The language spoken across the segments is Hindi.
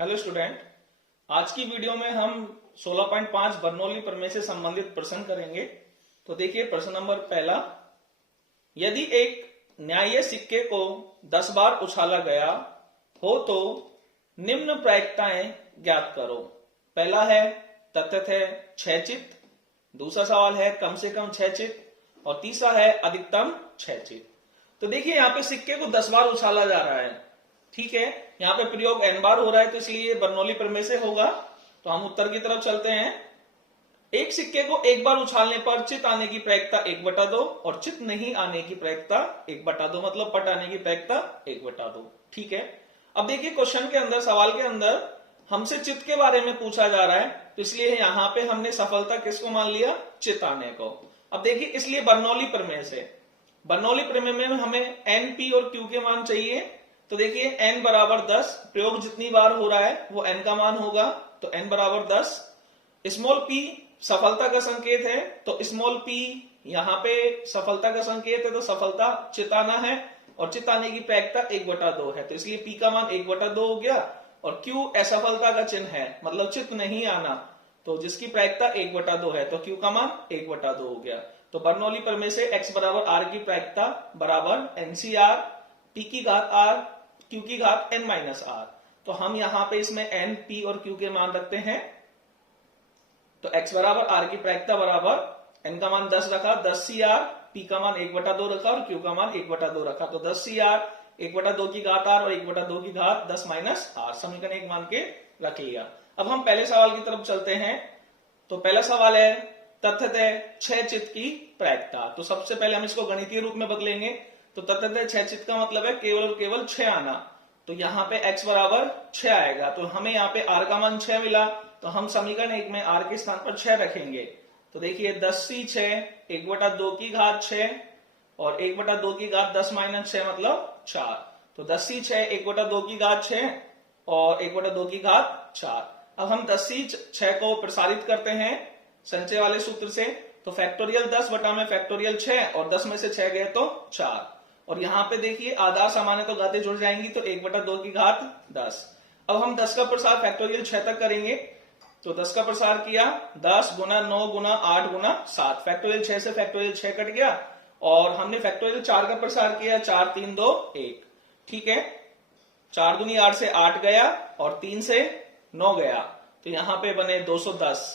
हेलो स्टूडेंट, आज की वीडियो में हम 16.5 बर्नौली प्रमेय से संबंधित प्रश्न करेंगे। तो देखिए प्रश्न नंबर पहला, यदि एक न्यायीय सिक्के को 10 बार उछाला गया हो तो निम्न प्रायिकताएं ज्ञात करो। पहला है तथ्य 6 चित, दूसरा सवाल है कम से कम 6 चित और तीसरा है अधिकतम 6 चित। तो देखिए यहाँ पे सिक्के को 10 बार उछाला जा रहा है, ठीक है। यहाँ पे प्रयोग n बार हो रहा है तो इसलिए बर्नौली प्रमेय से होगा। तो हम उत्तर की तरफ चलते हैं। एक सिक्के को एक बार उछालने पर चित आने की प्रायिकता 1/2 और चित नहीं आने की प्रायिकता 1/2, मतलब पट आने की प्रायिकता 1/2, ठीक है। अब देखिए क्वेश्चन के अंदर, सवाल के अंदर हमसे चित के बारे में पूछा जा रहा है तो इसलिए यहाँ पे हमने सफलता किसको मान लिया, चित आने को। अब देखिए इसलिए बर्नौली प्रमेय से, बर्नौली प्रमेय में हमें एन, पी और क्यू के मान चाहिए। तो देखिए n बराबर 10, प्रयोग जितनी बार हो रहा है वो n का मान होगा, तो n बराबर 10। स्मॉल p सफलता का संकेत है, तो स्मॉल p यहाँ पे सफलता का संकेत है, तो सफलता चिताना है और चिताने की प्रायिकता 1/2 है, तो इसलिए p का मान 1/2 हो गया। और q असफलता का चिन्ह है, मतलब चित नहीं आना, तो जिसकी प्रायिकता 1/2 है, तो q का मान 1/2 हो गया। तो बर्नौली प्रमेय से x बराबर r की प्रायिकता बराबर NCR p की घात r q की घात n माइनस r। तो हम यहां पे इसमें n, p और q के मान रखते हैं। तो x बराबर r की प्रायिकता बराबर n का मान 10 रखा, 10CR, p का मान 1/2 रखा और q का मान 1/2 रखा। तो 10CR 1/2 की घात r और 1/2 की घात 10 माइनस r, समीकरण 1 मान के रख लिया। अब हम पहले सवाल की तरफ चलते हैं। तो पहला सवाल है तथ्य 6 चित की प्रायिकता। तो सबसे पहले हम इसको गणितीय रूप में बदलेंगे। तो तथ्य 6 चित का मतलब है केवल और केवल 6 आना। तो यहाँ पे x बराबर 6 आएगा, तो हमें यहाँ पे r का मान 6 मिला, तो हम समीकरण 1 में r के स्थान पर 6 रखेंगे। तो देखिए 10C6 1/2 की घात 6 और 1/2 की घात 10 माइनस 6 मतलब 4। तो 10C6 1/2 की घात 6 और 1/2 की घात 4। अब हम 10C6 को प्रसारित करते हैं संचय वाले सूत्र से। तो फैक्टोरियल 10 बटा में फैक्टोरियल 6 और 10 में से 6 गए तो 4। और यहाँ पे देखिए आधार समान है तो घातें जुड़ जाएंगी, तो 1/2 की घात 10। अब हम 10 का प्रसार फैक्टोरियल 6 तक करेंगे। तो 10 का प्रसार किया, 10 गुना 9 गुना 8 गुना 7, फैक्टोरियल 6 से फैक्टोरियल 6 कट गया। और हमने फैक्टोरियल 4 का प्रसार किया, 4 3 2 1, ठीक है। 4 दूनी 8 से 8 गया और 3 से 9 गया, तो यहाँ पे बने 210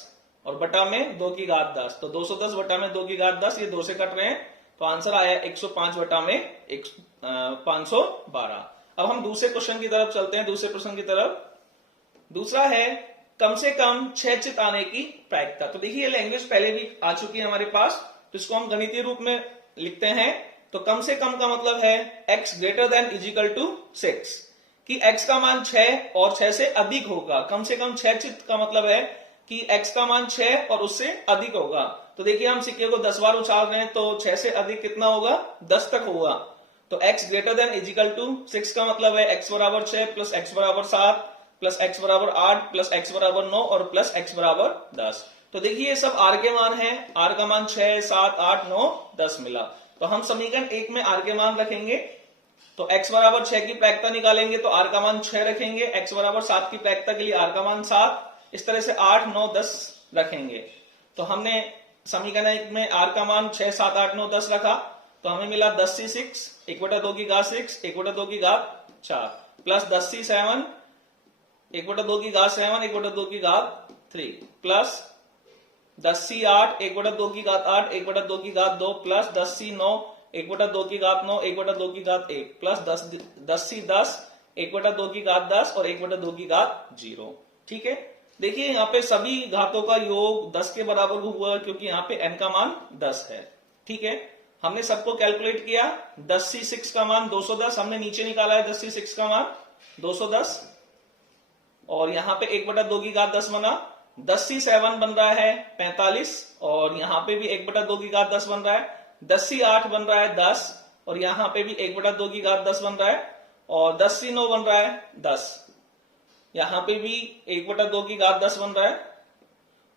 और बटा में 2 की घात 10। तो 210 बटा में 2 की घात 10, ये 2 से कट रहे हैं, तो आंसर आया 105 बटा में 512। अब हम दूसरे क्वेश्चन की तरफ चलते हैं, दूसरे प्रश्न की तरफ। दूसरा है कम से कम 6 चित आने की प्रायिकता। तो देखिए लैंग्वेज पहले भी आ चुकी है हमारे पास, तो इसको हम गणितीय रूप में लिखते हैं। तो कम से कम का मतलब है x greater than equal to 6, कि x का मान 6 और 6 से अधिक होगा। कम से कम 6 चित का मतलब है कि x का मान 6 और उससे अधिक होगा। तो देखिए हम सिक्के को 10 बार उछाल रहे हैं, तो 6 से अधिक कितना होगा, 10 तक होगा। तो x greater than equal to 6 का मतलब है x बराबर 6 प्लस x बराबर 7 प्लस x बराबर 8 प्लस x बराबर 9 और प्लस x बराबर 10। तो देखिए ये सब r के मान है, r का मान 6 7 8 9 10 मिला। तो हम समीकरण 1 में r के मान रखेंगे। तो x बराबर 6 की प्रायिकता निकालेंगे तो r का मान 6 रखेंगे, x बराबर 7 की प्रायिकता के लिए r का मान 7, इस तरह से 8 9 10 रखेंगे। तो हमने समीकरण 1 में r का मान 6 7 8 9 10 रखा, तो हमें मिला 10C6 1/2 की घात 6 1/2 की घात 4 प्लस 10C7 1/2 की घात 7 1/2 की घात 3 प्लस 10C8 1/2 की घात 8 1/2 की घात 2 प्लस 10C9 1/2 की घात 9 1/2 की घात 1 प्लस 10C10 1/2 की घात 10 और 1/2 की घात 0, ठीक है। देखिए यहाँ पे सभी घातों का योग 10 के बराबर हुआ क्योंकि यहाँ पे n का मान 10 है, ठीक है। हमने सबको कैलकुलेट किया, 10C6 का मान 210 हमने नीचे निकाला है, 10C6 का मान 210 और यहाँ पे 1/2 की घात 10 बना, 10C7 बन रहा है 45 और यहाँ पे भी 1/2 की घात 10 बन रहा है, 10C8 बन रहा है 10 और यहाँ पे भी 1/2 की घात 10 बन रहा है और 10C9 बन रहा है 10, यहाँ पे भी 1/2 की घात 10 बन रहा है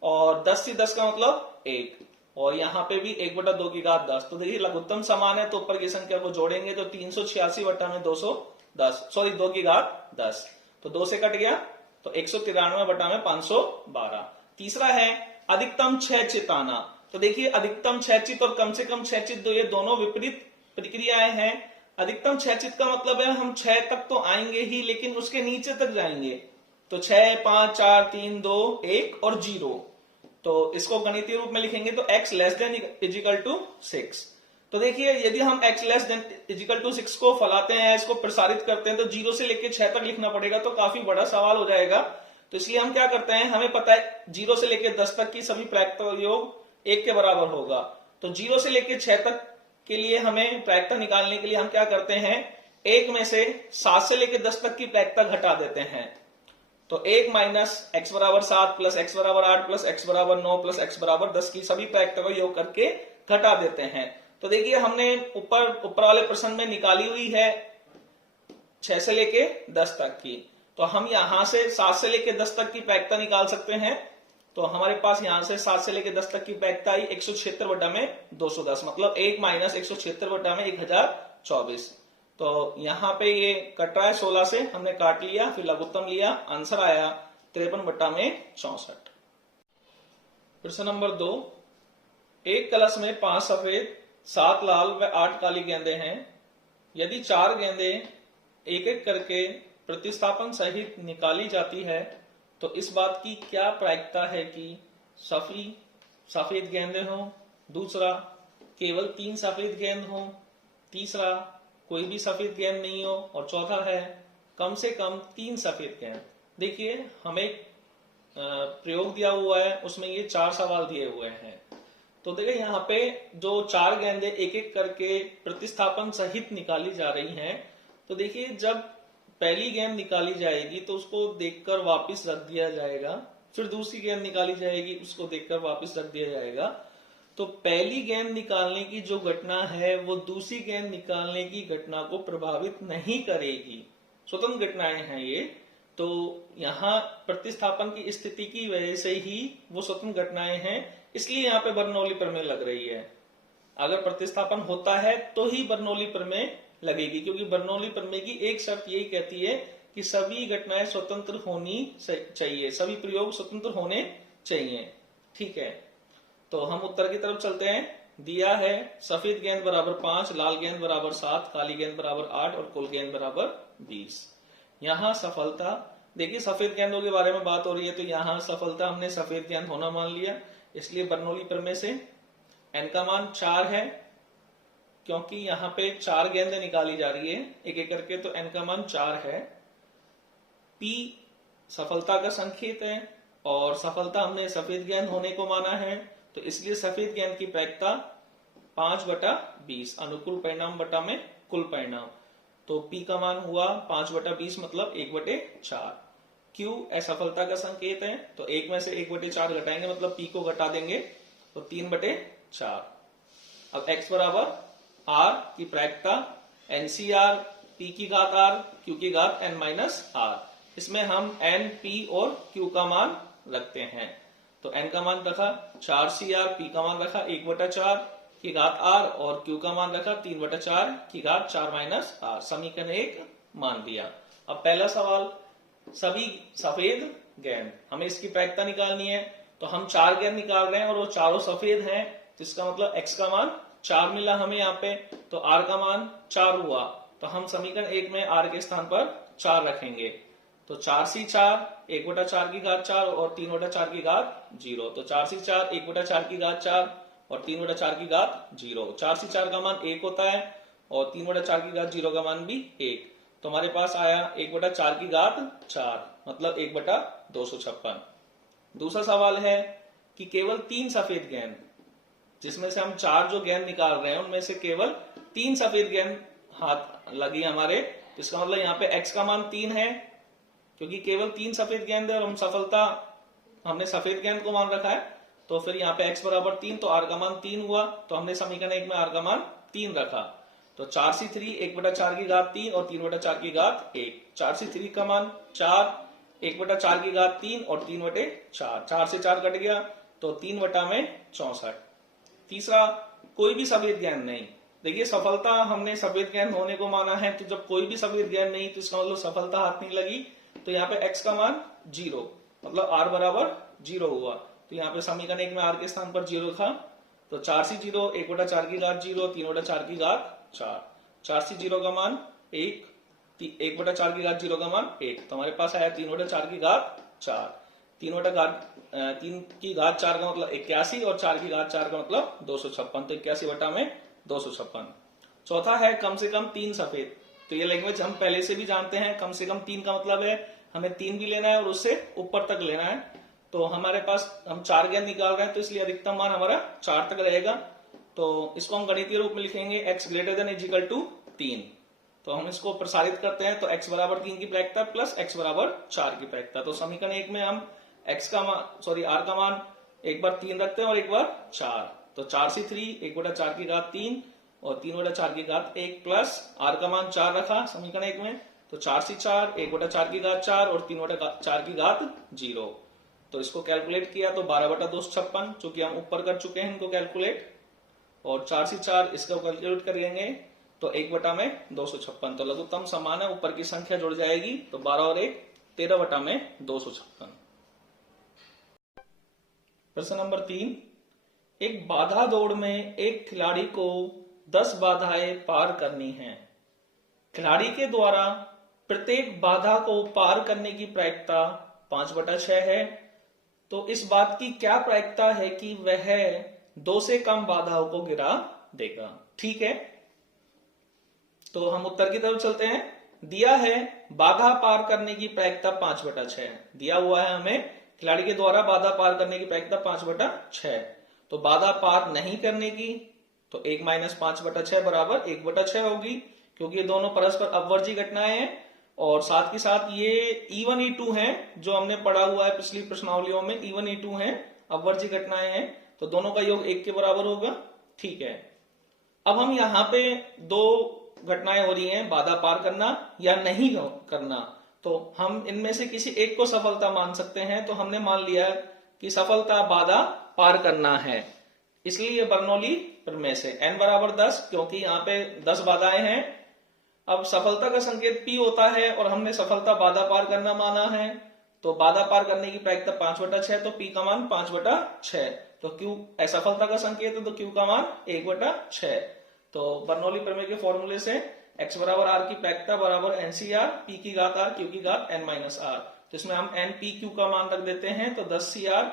और 10C10 का मतलब 1 और यहाँ पे भी 1/2 की घात 10। तो देखिए लघुत्तम समान है तो ऊपर की संख्या को जोड़ेंगे तो 386 बटा में 210, सॉरी 2 की घात 10, तो 2 से कट गया। तो 193 बटा में 512। तीसरा है अधिकतम क्षयचित आना। तो देखिए अधिकतम क्षयचित और कम से कम क्षयचित ये दोनों विपरीत प्रक्रियाएं हैं। अधिकतम क्षयचित का मतलब है हम 6 तक तो आएंगे ही, लेकिन उसके नीचे तक जाएंगे। तो 6, 5, 4, 3, 2, 1 और 0। तो इसको गणितीय रूप में लिखेंगे तो x less than equal to 6। तो देखिए यदि हम x less than equal to 6 को फैलाते हैं, इसको प्रसारित करते हैं, तो 0 से लेकर 6 तक लिखना पड़ेगा, तो काफी बड़ा सवाल हो जाएगा। तो इसलिए हम क्या करते हैं, हमें पता है 0 से लेकर 10 तक की सभी प्रायिकता योग 1 के बराबर होगा। तो 0 से लेकर 6 तक के लिए हमें प्रायिकता निकालने के लिए हम क्या करते हैं, 1 में से 7 से लेकर 10 तक की प्रायिकता घटा देते हैं। तो 1 माइनस x बराबर 7 प्लस x बराबर 8 प्लस x बराबर 9 प्लस x बराबर 10 की सभी प्रायिकता को योग करके घटा देते हैं। तो देखिए हमने ऊपर वाले प्रश्न में निकाली हुई है 6 से लेके 10 तक की, तो हम यहां से 7 से लेके 10 तक की प्रायिकता निकाल सकते हैं। तो हमारे पास यहां से 7 से लेके 10 तक की प्रायिकता आई 176 बटा में 210, मतलब 1 माइनस 176 बटा में 1024। तो यहां पे ये कट रहा है 16 से, हमने काट लिया, फिर लघुत्तम लिया, आंसर आया 53 बटा में 64। प्रश्न नंबर 2, एक कलश में 5 सफेद 7 लाल व 8 काली गेंदें हैं। यदि 4 गेंदें एक एक करके प्रतिस्थापन सहित निकाली जाती है तो इस बात की क्या प्रायिकता है कि सफेद गेंदें हो। दूसरा, केवल 3 सफेद गेंद हो। तीसरा, कोई भी सफेद गेंद नहीं हो। और चौथा है कम से कम 3 सफेद गेंद। देखिए हमें प्रयोग दिया हुआ है, उसमें ये 4 सवाल दिए हुए हैं। तो देखिए यहाँ पे जो 4 गेंदें एक एक करके प्रतिस्थापन सहित निकाली जा रही हैं, तो देखिए जब पहली गेंद निकाली जाएगी तो उसको देखकर वापस रख दिया जाएगा, फिर दूसरी गेंद निकाली जाएगी उसको देखकर वापस रख दिया जाएगा। तो पहली गेंद निकालने की जो घटना है वो दूसरी गेंद निकालने की घटना को प्रभावित नहीं करेगी, स्वतंत्र घटनाएं हैं ये। तो यहाँ प्रतिस्थापन की स्थिति की वजह से ही वो स्वतंत्र घटनाएं हैं, इसलिए यहाँ पे बर्नौली प्रमेय लग रही है। अगर प्रतिस्थापन होता है तो ही बर्नौली प्रमेय लगेगी, क्योंकि बर्नौली प्रमेय की एक शर्त यही कहती है कि सभी घटनाएं स्वतंत्र होनी चाहिए, सभी प्रयोग स्वतंत्र होने चाहिए। ठीक है, तो हम उत्तर की तरफ चलते हैं। दिया है सफेद गेंद बराबर 5, लाल गेंद बराबर 7, काली गेंद बराबर 8 और कुल गेंद बराबर 20। यहाँ सफलता, देखिए सफेद गेंदों के बारे में बात हो रही है, तो यहाँ सफलता हमने सफेद गेंद होना मान लिया, इसलिए बर्नौली प्रमेय से n का मान 4 है, क्योंकि यहाँ पे 4 गेंदें निकाली जा रही है एक एक करके, तो n का मान 4 है। p सफलता का संकेत है और सफलता हमने सफेद गेंद होने को माना है, तो इसलिए सफेद गेंद की प्रायिकता 5/20, अनुकूल परिणाम बटा में कुल परिणाम। तो p का मान हुआ 5/20 मतलब 1/4। q असफलता का संकेत है, तो 1 में से 1/4 घटाएंगे मतलब p को घटा देंगे, तो 3/4। अब x बराबर r की प्रायिकता NCR p की घात r q की घात n माइनस r। इसमें हम n p और q का मान रखते हैं। तो n का मान रखा 4CR, p का मान रखा 1/4 की घात r और q का मान रखा 3/4 की घात 4 माइनस r। समीकरण 1 मान दिया। अब पहला सवाल, सभी सफेद गेंद, हमें इसकी प्रायिकता निकालनी है। तो हम 4 गेंद निकाल रहे हैं और वो चारों सफेद हैं, तो इसका मतलब x का मान 4 मिला हमें यहाँ पे, तो r का मान 4 हुआ। तो हम समीकरण 1 में r के स्थान पर 4 रखेंगे, तो 4C4 1/4 की घात 4 और 3/4 की घात 0। तो 4C4 1/4 की घात 4 और 3/4 की घात 0। 4C4 का मान 1 होता है और 3/4 की घात 0 का मान भी 1। तो हमारे पास आया 1/4 की घात 4 मतलब 1/256। दूसरा सवाल है कि केवल 3 सफेद गेंद, जिसमें से हम 4 जो गेंद निकाल रहे हैं उनमें से केवल 3 सफेद गेंद हाथ लगी हमारे, तो इसका मतलब यहाँ पे x का मान 3 है, क्योंकि केवल 3 सफेद गेंद है और हम सफलता हमने सफेद गेंद को मान रखा है। तो फिर यहाँ पे x बराबर 3, तो r का मान 3 हुआ, तो हमने समीकरण 1 में r का मान 3 रखा। तो 4C3 1/4 की घात 3 और 3/4 की घात 1। 4C3 का मान 4, 1/4 की घात 3 और 3/4, 4 से 4 कट गया, तो 3/64। तीसरा, कोई भी सफेद गेंद नहीं। देखिए सफलता हमने सफेद गेंद होने को माना है, तो जब कोई भी सफेद गेंद नहीं तो इसका मतलब सफलता हाथ नहीं लगी, तो यहाँ पे x का मान 0, मतलब r बराबर 0 हुआ। तो यहाँ पे समीकरण 1 में r के स्थान पर 0 था, तो 4c 0, 1/4 की घात 0, 3/4 की घात 4, 4c 0 का मान 1, 1/4 की घात 0 का मान 1, तो हमारे पास आया 3/4 की घात 4, 3 की घात 4 का मतलब 81 और 4 की घात 4 का मतलब 256, तो 81 बटा में 256। चौथा है कम से कम 3 सफेद। तो ये लैंग्वेज हम पहले से भी जानते हैं, कम से कम 3 का मतलब है हमें 3 भी लेना है और उससे ऊपर तक लेना है। तो हमारे पास हम 4 ज्ञात निकाल रहे हैं, तो इसलिए अधिकतम मान हमारा 4 तक रहेगा। तो इसको हम गणितीय रूप में लिखेंगे x greater than equal to 3। तो हम इसको प्रसारित करते हैं, तो x बराबर 3 की प्रायिकता प्लस x बराबर 4 की प्रायिकता। तो समीकरण 1 में हम r का मान एक बार 3 रखते हैं और एक बार 4, तो 4c 3, 1/4 की घात 3 और 3/4 की घात 1 प्लस r का मान 4 रखा समीकरण 1 में, तो 4c 4, 1/4 की घात 4 और 3/4 की घात 0। तो इसको कैलकुलेट किया तो 12/256, चूंकि हम ऊपर कर चुके हैं इनको कैलकुलेट, और 4c 4 इसको कैलकुलेट करेंगे तो 1/256। तो लघुत्तम समान है, ऊपर की संख्या जुड़ जाएगी, तो 12 और 1 13/256। प्रश्न नंबर 3, एक बाधा दौड़ में एक खिलाड़ी को 10 बाधाएं पार करनी है। खिलाड़ी के द्वारा प्रत्येक बाधा को पार करने की प्रायिकता 5/6 है। तो इस बात की क्या प्रायिकता है कि वह 2 से कम बाधाओं को गिरा देगा। ठीक है, तो हम उत्तर की तरफ चलते हैं। दिया है बाधा पार करने की प्रायिकता 5/6, दिया हुआ है हमें खिलाड़ी के द्वारा बाधा पार करने की प्रायिकता 5/6। तो बाधा पार नहीं करने की, तो 1 - 5/6 बराबर 1/6 होगी, क्योंकि ये दोनों परस्पर अपवर्जी घटनाएं हैं और साथ ही साथ ये E1 E2 हैं, जो हमने पढ़ा हुआ है पिछली प्रश्नावलियों में। E1 E2 हैं, अपवर्जी घटनाएं हैं, तो दोनों का योग 1 के बराबर होगा। ठीक है, अब हम यहाँ पे 2 घटनाएं हो रही हैं, बाधा पार करना या नहीं करना, तो हम इनमें से किसी एक को सफलता मान सकते हैं। तो हमने मान लिया कि सफलता बाधा पार करना है, इसलिए ये बर्नौली प्रमेय से n बराबर 10, क्योंकि यहाँ पे 10 बाधाएं हैं। अब सफलता का संकेत P होता है और हमने सफलता बाधा पार करना माना है, तो बाधा पार करने की प्रायिकता 5/6, तो P का मान 5/6। तो Q असफलता का संकेत है, तो Q का मान 1/6। तो बर्नौली प्रमेय के फॉर्मूले से x बराबर r की प्रायिकता बराबर NCr P की घात r Q की घात n - r। तो इसमें हम NPQ का मान रख देते हैं, तो 10Cr,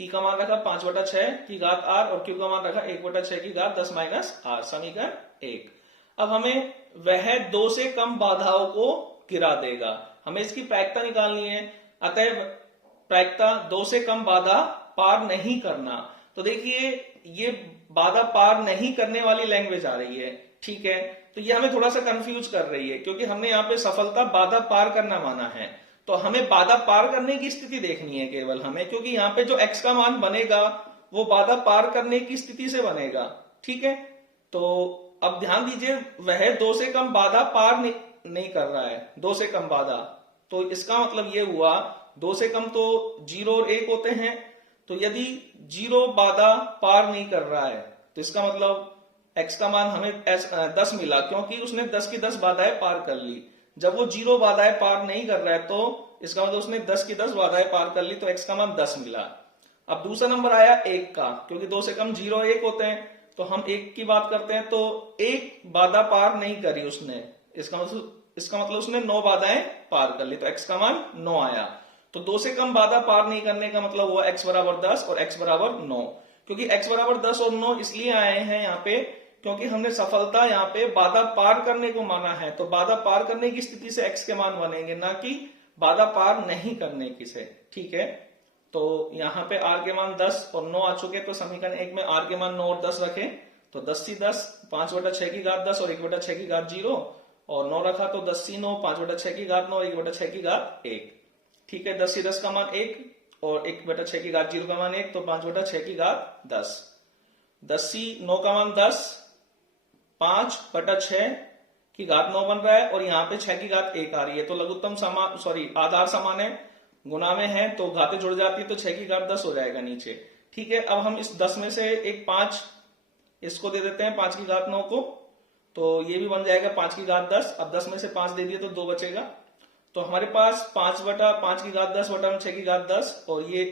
P का मान रखा 5/6 की घात r और Q का मान रखा 1/6 की घात 10 - r, समीकरण 1। अब हमें वह 2 से कम बाधाओं को गिरा देगा, हमें इसकी प्रायिकता निकालनी है। अतः प्रायिकता 2 से कम बाधा पार नहीं करना। तो देखिए ये बाधा पार नहीं करने वाली लैंग्वेज आ रही है। ठीक है, तो ये हमें थोड़ा सा कंफ्यूज कर रही है, क्योंकि हमने यहाँ पे सफलता बाधा पार करना माना है, तो हमें बाधा पार करने की स्थिति देखनी है केवल हमें, क्योंकि यहाँ पे जो x का मान बनेगा वो बाधा पार करने की स्थिति से बनेगा। ठीक है, तो अब ध्यान दीजिए वह 2 से कम बाधा पार नहीं कर रहा है, 2 से कम बाधा, तो इसका मतलब ये हुआ 2 से कम तो 0 और 1 होते हैं। तो यदि 0 बाधा पार नहीं कर रहा है, तो इसका मतलब x का मान हमें 10 मिला, क्योंकि उसने 10 की 10 बाधाएं पार कर ली। जब वो 0 बाधाएं पार नहीं कर रहा है, तो इसका मतलब उसने 10 की 10 बाधाएं पार कर ली, तो x का मान 10 मिला। अब दूसरा नंबर आया 1 का, क्योंकि 2 से कम 0 1 होते हैं, तो हम 1 की बात करते हैं, तो 1 बाधा पार नहीं करी उसने, इसका मतलब उसने 9 बाधाएं पार कर ली, तो x का मान 9 आया। तो 2 से कम बाधा पार नहीं करने का मतलब हुआ x बराबर 10 और x बराबर 9, क्योंकि x बराबर 10 और 9 इसलिए आए हैं यहाँ पे क्योंकि हमने सफलता यहाँ पे बाधा पार करने को माना है। तो बाधा पार करने की स्थिति से x के मान बनेंगे, ना कि बाधा पार नहीं करने की से। ठीक है, तो यहाँ पे r के मान 10 और 9 आ चुके, तो समीकरण 1 में r के मान 9 और 10 रखे, तो 10C10 5/6 की घात 10 और 1/6 की घात 0 और 9 रखा, तो 10C9 5/6 की घात 9 और 1/6 की घात 1। ठीक है, 10C10 का मान 1 और 1/6 की घात 0 का मान 1, तो 5/6 की घात 10। 10C9 का मान 10, 5/6 की घात 9 बन रहा है और यहाँ पे 6 की घात 1 आ रही है, तो लघुत्तम समान आधार समान है, गुना में है, तो घातें जुड़ जाती है, तो 6 की घात 10 हो जाएगा नीचे। ठीक है, अब हम इस 10 में से एक 5 इसको दे देते हैं, 5 की घात 9 को, तो ये भी बन जाएगा 5 की घात 10। अब 10 में से 5 दे दिए तो 2 बचेगा, तो हमारे पास 5/5 की घात 10 बटा 6 की घात 10, और ये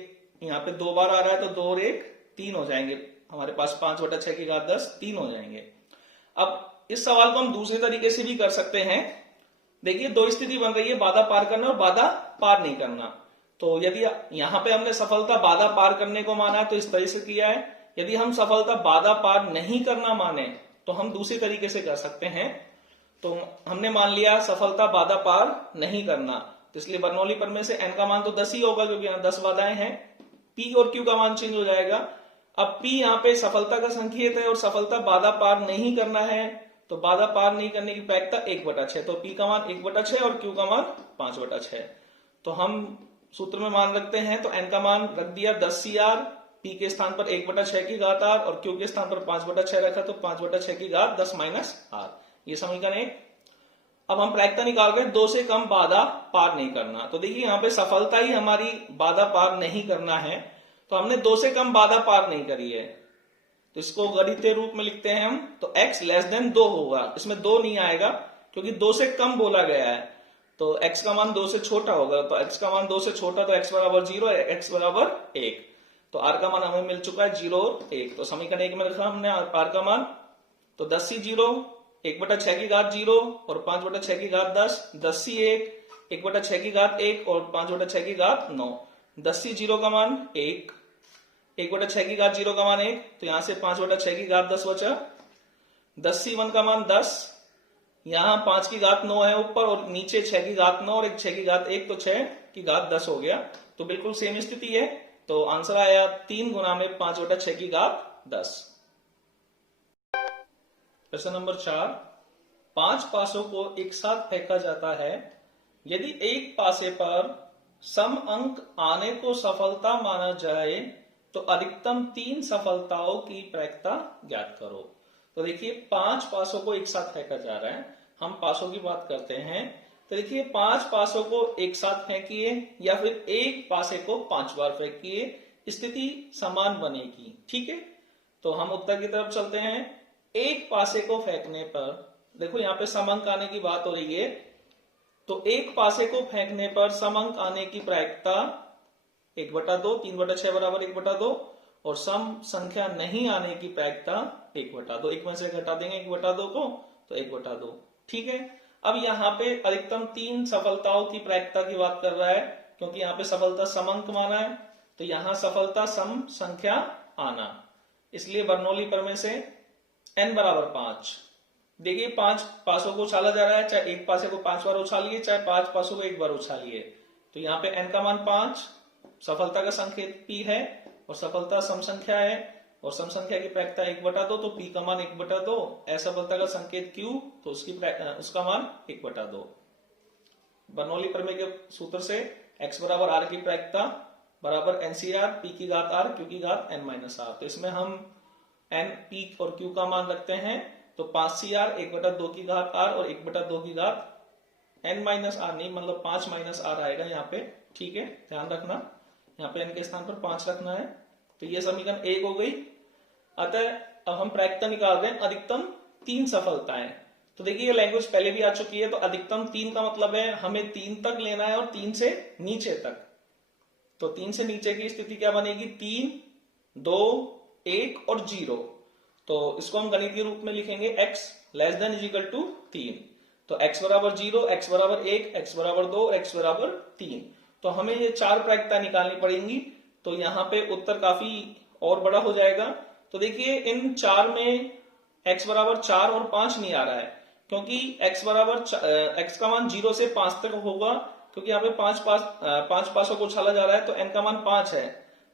यहाँ पे 2 बार आ रहा है तो 2 और 1 3 हो जाएंगे। हमारे पास 5/6 की घात 10 3 हो जाएंगे। अब इस सवाल को हम दूसरे तरीके से भी कर सकते हैं। देखिए, दो स्थिति बन रही है, बाधा पार करना और बाधा पार नहीं करना। तो यदि यहाँ पे हमने सफलता बाधा पार करने को माना है तो इस तरह से किया है। यदि हम सफलता बाधा पार नहीं करना माने तो हम दूसरे तरीके से कर सकते हैं। तो हमने मान लिया सफलता बाधा पार नहीं करना, तो इसलिए बर्नौली प्रमेय से n का मान तो 10 ही होगा क्योंकि यहाँ 10 बाधाएं हैं। p और q का मान चेंज हो जाएगा। अब p यहाँ पे सफलता का संकेत है और सफलता बाधा पार नहीं करना है, तो बाधा पार नहीं करने की प्रायिकता 1/6, तो p का मान 1/6 और q का मान 5/6। तो हम सूत्र में मान रखते हैं, तो n का मान रख दिया 10 CR, p के स्थान पर 1/6 की घात r और q के स्थान पर 5/6 रखा, तो 5/6 की घात 10 - r। ये समीकरण 1। अब हम प्रायिकता निकाल रहे हैं 2 से कम बाधा पार नहीं करना। तो देखिए यहाँ पे सफलता ही हमारी बाधा पार नहीं करना है, तो हमने 2 से कम बाधा पार नहीं करी है, तो इसको गणितीय रूप में लिखते हैं हम। तो x < 2 होगा, इसमें 2 नहीं आएगा क्योंकि 2 से कम बोला गया है, तो x का मान 2 से छोटा होगा। तो x का मान 2 से छोटा, तो x बराबर 0, x बराबर 1। तो r का मान हमें मिल चुका है 0 और 1। तो समीकरण 1 में रखा हमने r का मान, तो 10 ही 0, 1/6 की घात 0 और 5/6 की घात 10, 10 ही 1, 1/6 की घात 1 और 5/6 की घात 9, 10 ही 0 का मान 1, 1/6 की घात 0 का मान 1, तो यहां से 5/6 की घात 10 बचा, 10 ही 1 का मान 10, यहां 5 की घात 9 है ऊपर और नीचे 6 की घात 9 और 6 की घात 1, तो 6 की घात 10 हो गया। तो बिल्कुल सेम स्थिति है, तो आंसर आया 3 गुना में 5/6 की घात 10। प्रश्न नंबर 4, 5 पासों को एक साथ फेंका जाता है। यदि एक पासे पर सम अंक आने को सफलता माना जाए तो अधिकतम 3 सफलताओं की प्रायिकता ज्ञात करो। तो देखिए 5 पासों को एक साथ फेंका जा रहा है, हम पासों की बात करते हैं। तो देखिए 5 पासों को एक साथ फेंकिए या फिर एक पासे को 5 बार फेंकिए, स्थिति समान बनेगी। ठीक है, तो हम उत्तर की तरफ चलते हैं। एक पासे को फेंकने पर, देखो यहाँ पे सम अंक आने की बात हो रही है, तो एक पासे को फेंकने पर सम अंक आने की प्रायिकता 1/2, 3/6 बराबर 1/2, और सम संख्या नहीं आने की प्रायिकता 1/2। एक में से घटा देंगे 1/2 को, तो 1/2। ठीक है, अब यहाँ पे अधिकतम 3 सफलताओं की प्रायिकता की बात कर रहा है, क्योंकि यहाँ पे सफलता सम अंक माना है, तो यहाँ सफलता सम संख्या आना, इसलिए बर्नौली प्रमेय से n बराबर 5। देखिए 5 पासों को उछाला जा रहा है, चाहे एक पासे को 5 बार उछालिए चाहे 5 पासों को एक बार उछालिए, तो यहाँ पे n का मान 5, सफलता का संकेत p है और सफलता सम संख्या है और सम संख्या की प्रायिकता 1/2, तो p का मान 1/2, असफलता का संकेत q, तो उसका मान 1/2। बर्नौली प्रमेय के सूत्र से x बराबर r की प्रायिकता बराबर NCR p की घात r q की घात n - r। तो इसमें हम n, p और q का मान रखते हैं, तो 5CR 1/2 की घात r और 1/2 की घात n - r नहीं, मतलब 5 - r आएगा यहाँ पे। ठीक है, ध्यान रखना, यहाँ पे n के स्थान पर 5 रखना है। तो ये समीकरण 1 हो गई। अतः अब हम प्रायिकता निकाल रहे हैं अधिकतम 3 सफलताएं। तो देखिए ये लैंग्वेज पहले भी आ चुकी है, तो अधिकतम 3 का मतलब है हमें 3 तक लेना है और 3 से नीचे तक। तो 3 से नीचे की स्थिति क्या बनेगी, 3, 2, 1 और 0। तो इसको हम गणितीय रूप में लिखेंगे x < 3। तो x बराबर 0, x बराबर 1, x बराबर 2, x बराबर 3। तो हमें ये 4 प्रायिकता निकालनी पड़ेंगी, तो यहाँ पे उत्तर काफी और बड़ा हो जाएगा। तो देखिए इन 4 में x बराबर 4 और 5 नहीं आ रहा है, क्योंकि x का मान 0 से 5 तक होगा, क्योंकि यहाँ पे 5 पासों को उछाला जा रहा है, तो n का मान 5 है,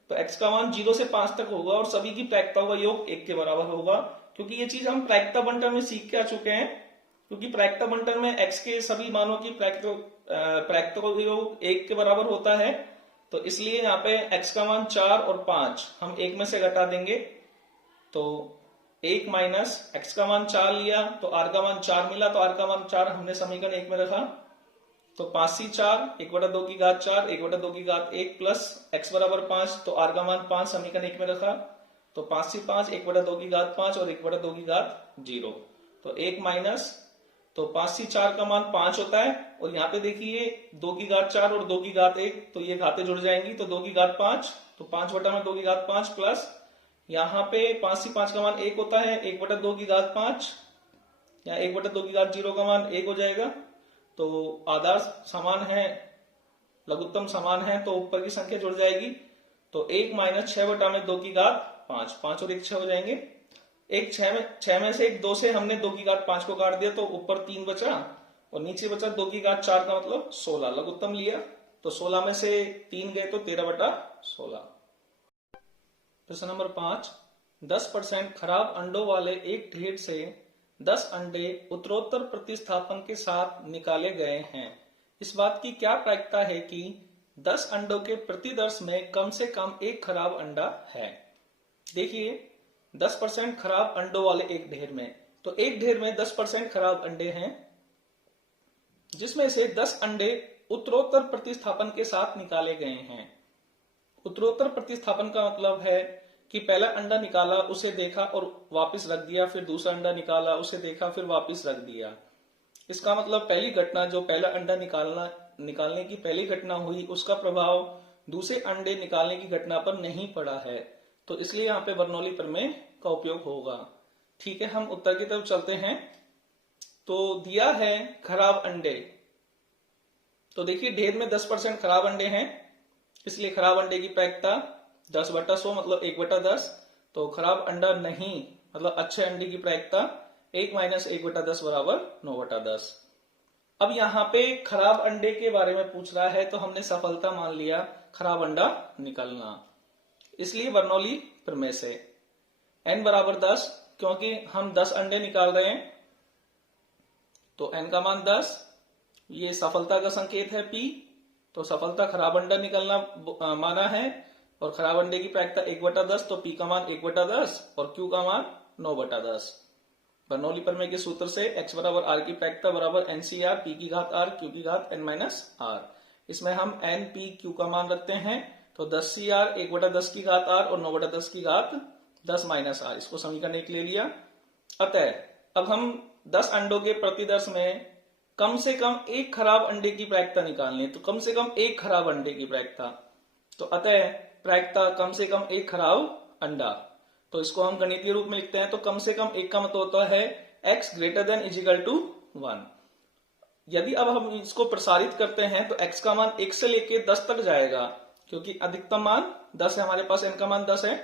तो x का मान 0 से 5 तक होगा और सभी की प्रायिकताओं का योग 1 के बराबर होगा। क्योंकि ये चीज हम प्रायिकता बंटन में सीख के आ चुके हैं, क्योंकि प्रायिकता बंटन में x के सभी मानों की प्रायिकताओं का योग 1 के बराबर होता है। तो इसलिए यहाँ पे x का मान 4 और 5 हम 1 में से घटा देंगे, तो 1 माइनस x का मान 4 लिया तो r का मान 4 मिला, तो r का मान 4 हमने समीकरण 1 में रखा। तो 5c 4, 1/2 की घात 4, 1/2 की घात 1 प्लस x बराबर 5, तो r का मान 5 समीकरण 1 में रखा। तो 5c 5, 1/2 की घात 5 और 1/2 की घात 0। तो 1 माइनस तो 5c4 का मान 5 होता है, और यहाँ पे देखिए 2 की घात 4 और 2 की घात 1, तो ये घातें जुड़ जाएंगी, तो 2 की घात 5, तो 5 बटा में 2 की घात 5 प्लस यहाँ पे 5c5 का मान 1 होता है, 1 बटा 2 की घात 5 या 1 बटा 2 की घात 0 का मान 1 हो जाएगा। तो आधार समान है, लघुत्तम समान है, तो ऊपर की संख्या जुड़ जाएगी। तो 1 माइनस 6 बटा में 2 की घात 5, 5 और 1 6 हो जाएंगे। एक 6 में से एक 2 से हमने 2 की घात 5 को काट दिया, तो ऊपर 3 बचा और नीचे बचा 2 की घात 4 का मतलब 16, लघुत्तम लिया, तो 16 में से 3 गए तो 13 बटा 16। प्रश्न नंबर 5, 10% खराब अंडों वाले एक ढेर से 10 अंडे उत्तरोत्तर प्रतिस्थापन के साथ निकाले गए हैं। इस बात की क्या प्रायिकता है कि 10 अंडों के प्रतिदर्श में कम से कम एक खराब अंडा है। देखिए 10% खराब अंडों वाले एक ढेर में, तो एक ढेर में 10% खराब अंडे हैं, जिसमें से 10 अंडे उत्तरोत्तर प्रतिस्थापन के साथ निकाले गए हैं। उत्तरोत्तर प्रतिस्थापन का मतलब है कि पहला अंडा निकाला, उसे देखा और वापस रख दिया, फिर दूसरा अंडा निकाला, उसे देखा, फिर वापस रख दिया। इसका मतलब पहली घटना, जो पहला अंडा निकालने की पहली घटना हुई, उसका प्रभाव दूसरे अंडे निकालने की घटना पर नहीं पड़ा है, तो इसलिए यहाँ पे बर्नौली प्रमेय का उपयोग होगा। ठीक है, हम उत्तर की तरफ चलते हैं। तो दिया है खराब अंडे, तो देखिए ढेर में 10% खराब अंडे हैं, इसलिए खराब अंडे की प्रायिकता 10 बटा 100 मतलब 1 बटा 10। तो खराब अंडा नहीं मतलब अच्छे अंडे की प्रायिकता 1 माइनस 1 बटा 10 बराबर 9 बटा 10। अब यहाँ पे खराब अंडे के बारे में पूछ रहा है, तो हमने सफलता मान लिया खराब अंडा निकलना, इसलिए बर्नौली प्रमेय से n बराबर 10, क्योंकि हम 10 अंडे निकाल रहे हैं, तो n का मान 10, ये सफलता का संकेत है p, तो सफलता खराब अंडा निकलना माना है, और खराब अंडे की प्रायिकता 1 बटा 10, तो p का मान 1 बटा 10 और q का मान 9 बटा 10। बर्नौली प्रमेय के सूत्र से x बराबर r की प्रायिकता बराबर NCR p की घात r q की घात n माइनस r। इसमें हम n p q का मान रखते हैं, तो 10CR 1 बटा 10 की घात r और 9 बटा 10 की घात 10 माइनस r, इसको समीकरण 1 ले लिया। अतः अब हम 10 अंडों के प्रतिदर्श में कम से कम एक खराब अंडे की प्रायिकता निकालनी है, तो कम से कम एक खराब अंडे की प्रायिकता, तो अतः प्रायिकता कम से कम एक खराब अंडा, तो इसको हम गणितीय रूप में लिखते हैं। तो कम से कम एक का मतलब होता है x greater than equal to 1। यदि अब हम इसको प्रसारित करते हैं तो x का मान 1 से लेके 10 तक जाएगा, क्योंकि अधिकतम मान 10 है हमारे पास, n का मान 10 है,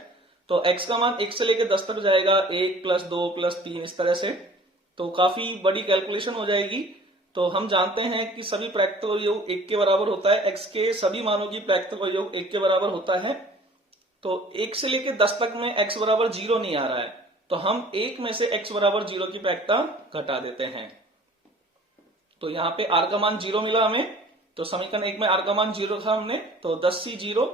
तो x का मान 1 से लेके 10 तक जाएगा, 1 प्लस 2 प्लस 3 इस तरह से, तो काफी बड़ी कैलकुलेशन हो जाएगी। तो हम जानते हैं कि सभी प्रायिकता का योग 1 के बराबर होता है, x के सभी मानों की प्रायिकता का योग 1 के बराबर होता है। तो 1 से लेके 10 तक में x बराबर 0 नहीं आ रहा है, तो हम 1 में से x बराबर 0 की प्रायिकता घटा देते हैं। तो यहाँ पे r का मान 0 मिला हमें, तो समीकरण 1 में r का मान 0 था हमने, तो 10c 0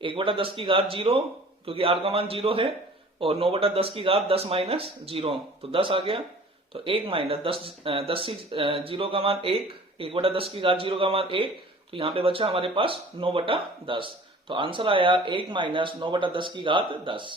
1 बटा 10 की घात 0, क्योंकि r का मान 0 है, और 9 बटा 10 की घात 10 माइनस 0, तो 10 आ गया। तो 1 माइनस 10 0 का मान 1, 1 बटा 10 की घात 0 का मान 1, तो यहाँ पे बचा हमारे पास 9 बटा 10, तो आंसर आया 1 माइनस 9 बटा 10 की घात 10।